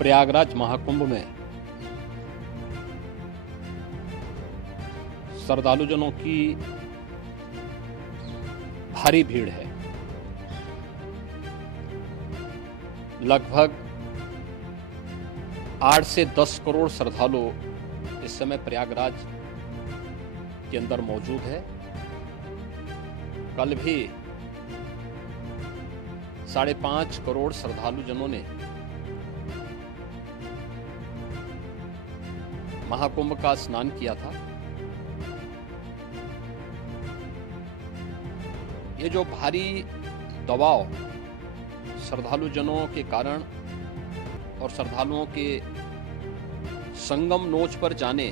प्रयागराज महाकुंभ में श्रद्धालुजनों की भारी भीड़ है। लगभग 8 से 10 करोड़ श्रद्धालु इस समय प्रयागराज के अंदर मौजूद है। कल भी 5.5 करोड़ श्रद्धालुजनों ने महाकुंभ का स्नान किया था। ये जो भारी दबाव श्रद्धालुजनों के कारण और श्रद्धालुओं के संगम नोच पर जाने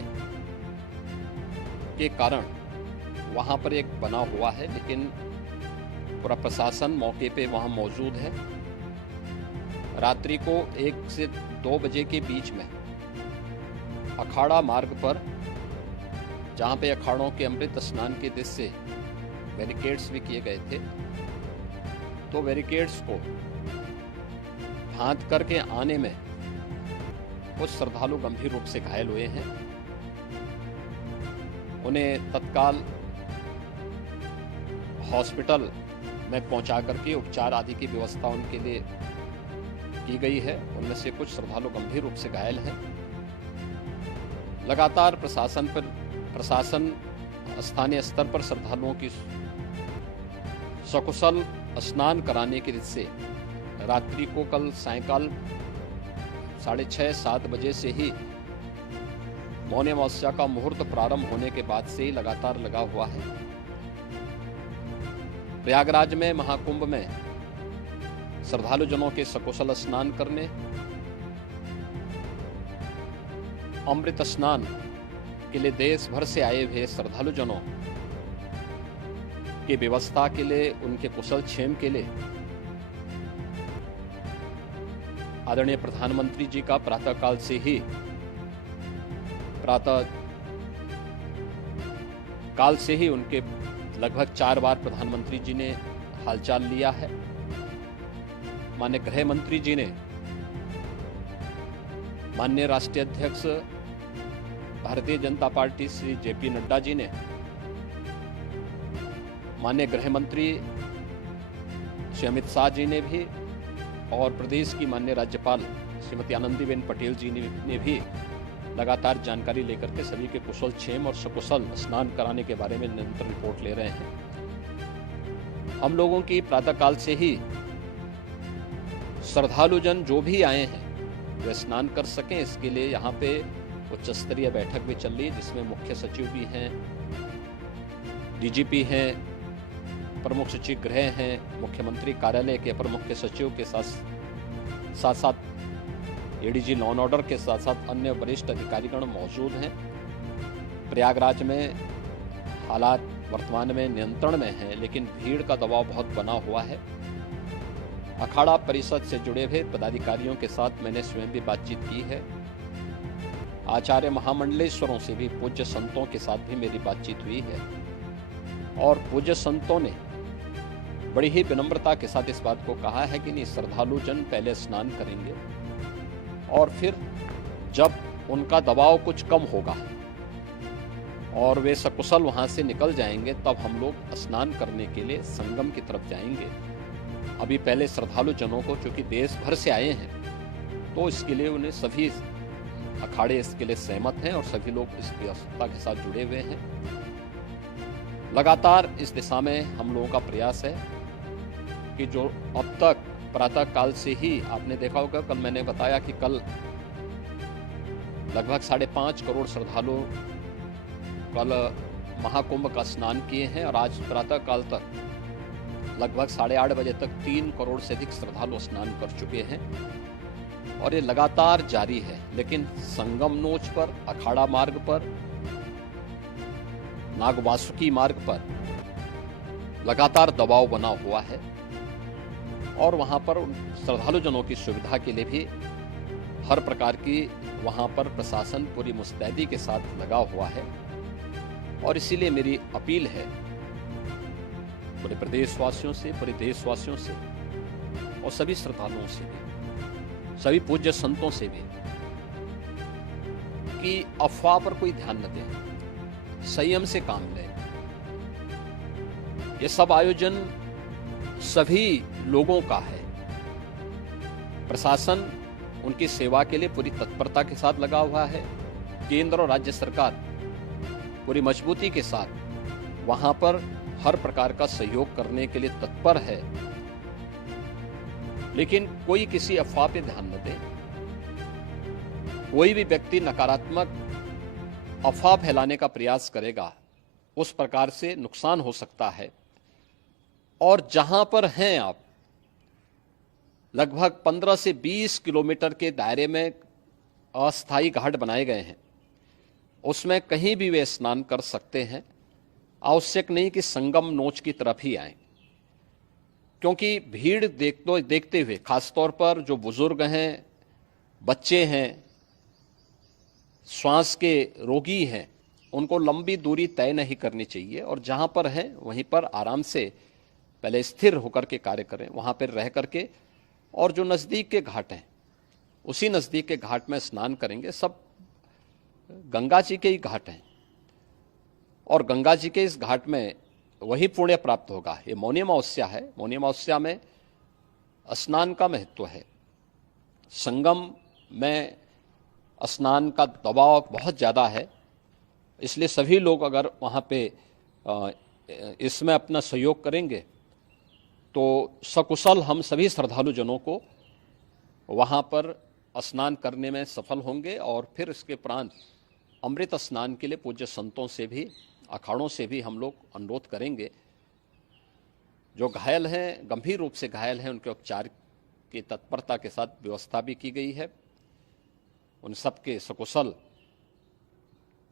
के कारण वहां पर एक बना हुआ है, लेकिन पूरा प्रशासन मौके पे वहां मौजूद है। रात्रि को 1 से 2 बजे के बीच में अखाड़ा मार्ग पर, जहां पे अखाड़ों के अमृत स्नान के दृश्य से बैरिकेड्स भी किए गए थे, तो बैरिकेड्स को फांद करके आने में कुछ श्रद्धालु गंभीर रूप से घायल हुए हैं। उन्हें तत्काल हॉस्पिटल में पहुंचा करके उपचार आदि की व्यवस्था उनके लिए की गई है। उनमें से कुछ श्रद्धालु गंभीर रूप से घायल हैं। लगातार प्रशासन स्थानीय स्तर पर श्रद्धालुओं की सकुशल स्नान कराने के दृष्टि से रात्रि को कल सायंकाल 6:30-7 बजे से ही मौनी अमावस्या का मुहूर्त प्रारंभ होने के बाद से ही लगातार लगा हुआ है। प्रयागराज में महाकुंभ में श्रद्धालुजनों के सकुशल स्नान करने, अमृत स्नान के लिए देश भर से आए हुए श्रद्धालुजनों की व्यवस्था के लिए, उनके कुशल क्षेम के लिए आदरणीय प्रधानमंत्री जी का प्रातःकाल से ही उनके लगभग 4 बार प्रधानमंत्री जी ने हालचाल लिया है। माननीय गृह मंत्री जी ने, माननीय राष्ट्रीय अध्यक्ष भारतीय जनता पार्टी श्री जेपी नड्डा जी ने, माननीय गृह मंत्री श्री अमित शाह जी ने भी, और प्रदेश की माननीय राज्यपाल श्रीमती आनंदीबेन पटेल जी ने भी लगातार जानकारी लेकर के सभी के कुशल क्षेम और सकुशल स्नान कराने के बारे में निरंतर रिपोर्ट ले रहे हैं। हम लोगों की प्रातःकाल से ही श्रद्धालुजन जो भी आए हैं वे स्नान कर सकें, इसके लिए यहाँ पे उच्च स्तरीय बैठक भी चल रही है, जिसमें मुख्य सचिव भी हैं, डीजीपी हैं, प्रमुख सचिव गृह हैं, मुख्यमंत्री कार्यालय के अपर मुख्य सचिव के साथ साथ एडीजी लॉ एंड ऑर्डर के साथ साथ अन्य वरिष्ठ अधिकारीगण मौजूद हैं। प्रयागराज में हालात वर्तमान में नियंत्रण में हैं, लेकिन भीड़ का दबाव बहुत बना हुआ है। अखाड़ा परिषद से जुड़े हुए पदाधिकारियों के साथ मैंने स्वयं भी बातचीत की है। आचार्य महामंडलेश्वरों से भी, पूज्य संतों के साथ भी मेरी बातचीत हुई है, और पूज्य संतों ने बड़ी ही विनम्रता के साथ इस बात को कहा है कि नहीं, श्रद्धालु जन पहले स्नान करेंगे और फिर जब उनका दबाव कुछ कम होगा और वे सकुशल वहां से निकल जाएंगे, तब हम लोग स्नान करने के लिए संगम की तरफ जाएंगे। अभी पहले श्रद्धालु जनों को, चूंकि देश भर से आए हैं, तो इसके लिए उन्हें सभी अखाड़े इसके लिए सहमत हैं और सभी लोग इस व्यवस्था के साथ जुड़े हुए हैं। लगातार इस दिशा में हम लोगों का प्रयास है कि जो अब तक प्रातःकाल से ही आपने देखा होगा, कल मैंने बताया कि कल लगभग 5.5 करोड़ श्रद्धालु कल महाकुंभ का स्नान किए हैं, और आज प्रातःकाल तक लगभग 8:30 बजे तक 3 करोड़ से अधिक श्रद्धालु स्नान कर चुके हैं, और ये लगातार जारी है। लेकिन संगम नोच पर, अखाड़ा मार्ग पर, नागवासुकी मार्ग पर लगातार दबाव बना हुआ है, और वहां पर श्रद्धालुजनों की सुविधा के लिए भी हर प्रकार की वहां पर प्रशासन पूरी मुस्तैदी के साथ लगा हुआ है। और इसीलिए मेरी अपील है पूरे प्रदेशवासियों से, पूरे देशवासियों से और सभी श्रद्धालुओं से भी, सभी पूज्य संतों से भी कि अफवाह पर कोई ध्यान न दें, संयम से काम लें। ये सब आयोजन सभी लोगों का है। प्रशासन उनकी सेवा के लिए पूरी तत्परता के साथ लगा हुआ है। केंद्र और राज्य सरकार पूरी मजबूती के साथ वहां पर हर प्रकार का सहयोग करने के लिए तत्पर है। लेकिन कोई किसी अफवाह पे ध्यान न दे। कोई भी व्यक्ति नकारात्मक अफवाह फैलाने का प्रयास करेगा, उस प्रकार से नुकसान हो सकता है। और जहां पर हैं आप, लगभग 15 से 20 किलोमीटर के दायरे में अस्थायी घाट बनाए गए हैं। उसमें कहीं भी वे स्नान कर सकते हैं। आवश्यक नहीं कि संगम नोच की तरफ ही आए, क्योंकि भीड़ देखते हुए खासतौर पर जो बुजुर्ग हैं, बच्चे हैं, श्वास के रोगी हैं, उनको लंबी दूरी तय नहीं करनी चाहिए। और जहां पर हैं वहीं पर आराम से पहले स्थिर होकर के कार्य करें, वहां पर रह करके। और जो नज़दीक के घाट हैं, उसी नज़दीक के घाट में स्नान करेंगे। सब गंगा जी के ही घाट हैं और गंगा जी के इस घाट में वही पुण्य प्राप्त होगा। ये मौनी अमावस्या है। मौनी अमावस्या में स्नान का महत्व है। संगम में स्नान का दबाव बहुत ज़्यादा है, इसलिए सभी लोग अगर वहाँ पे इसमें अपना सहयोग करेंगे तो सकुशल हम सभी श्रद्धालु जनों को वहाँ पर स्नान करने में सफल होंगे। और फिर इसके उपरांत अमृत स्नान के लिए पूज्य संतों से भी, अखाड़ों से भी हम लोग अनुरोध करेंगे। जो घायल हैं, गंभीर रूप से घायल हैं, उनके उपचार की तत्परता के साथ व्यवस्था भी की गई है। उन सब के सकुशल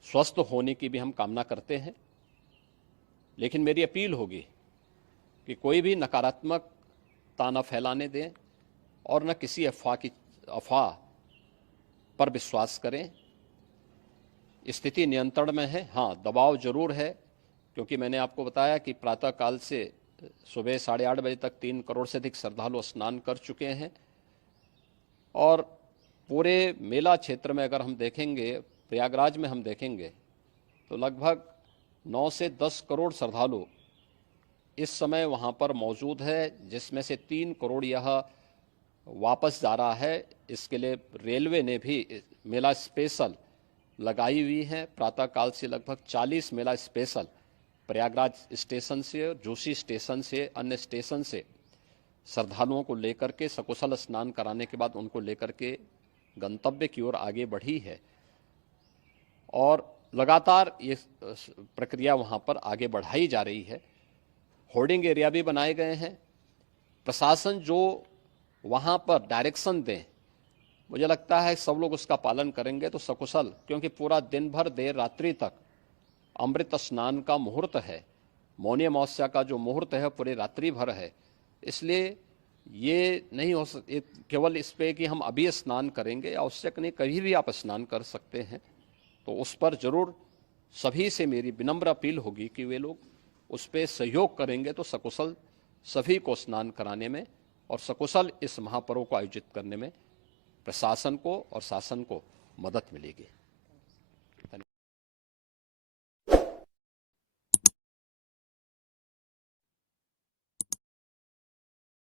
स्वस्थ होने की भी हम कामना करते हैं। लेकिन मेरी अपील होगी कि कोई भी नकारात्मकता न फैलाने दें और न किसी अफवाह पर विश्वास करें। स्थिति नियंत्रण में है। हाँ, दबाव जरूर है, क्योंकि मैंने आपको बताया कि प्रातःकाल से सुबह 8:30 बजे तक 3 करोड़ से अधिक श्रद्धालु स्नान कर चुके हैं। और पूरे मेला क्षेत्र में अगर हम देखेंगे, प्रयागराज में हम देखेंगे तो लगभग 9 से 10 करोड़ श्रद्धालु इस समय वहाँ पर मौजूद है, जिसमें से 3 करोड़ यह वापस जा रहा है। इसके लिए रेलवे ने भी मेला स्पेशल लगाई हुई है। प्रातःकाल से लगभग 40 मेला स्पेशल प्रयागराज स्टेशन से, जोशी स्टेशन से, अन्य स्टेशन से श्रद्धालुओं को लेकर के सकुशल स्नान कराने के बाद उनको लेकर के गंतव्य की ओर आगे बढ़ी है। और लगातार ये प्रक्रिया वहाँ पर आगे बढ़ाई जा रही है। होर्डिंग एरिया भी बनाए गए हैं। प्रशासन जो वहाँ पर डायरेक्शन दें, मुझे लगता है सब लोग उसका पालन करेंगे तो सकुशल, क्योंकि पूरा दिन भर देर रात्रि तक अमृत स्नान का मुहूर्त है। मौनी अमावस्या का जो मुहूर्त है पूरे रात्रि भर है। इसलिए ये नहीं हो केवल इस पे कि हम अभी स्नान करेंगे, आवश्यक नहीं, कभी भी आप स्नान कर सकते हैं। तो उस पर जरूर सभी से मेरी विनम्र अपील होगी कि वे लोग उस पर सहयोग करेंगे तो सकुशल सभी को स्नान कराने में और सकुशल इस महापर्व को आयोजित करने में प्रशासन को और शासन को मदद मिलेगी।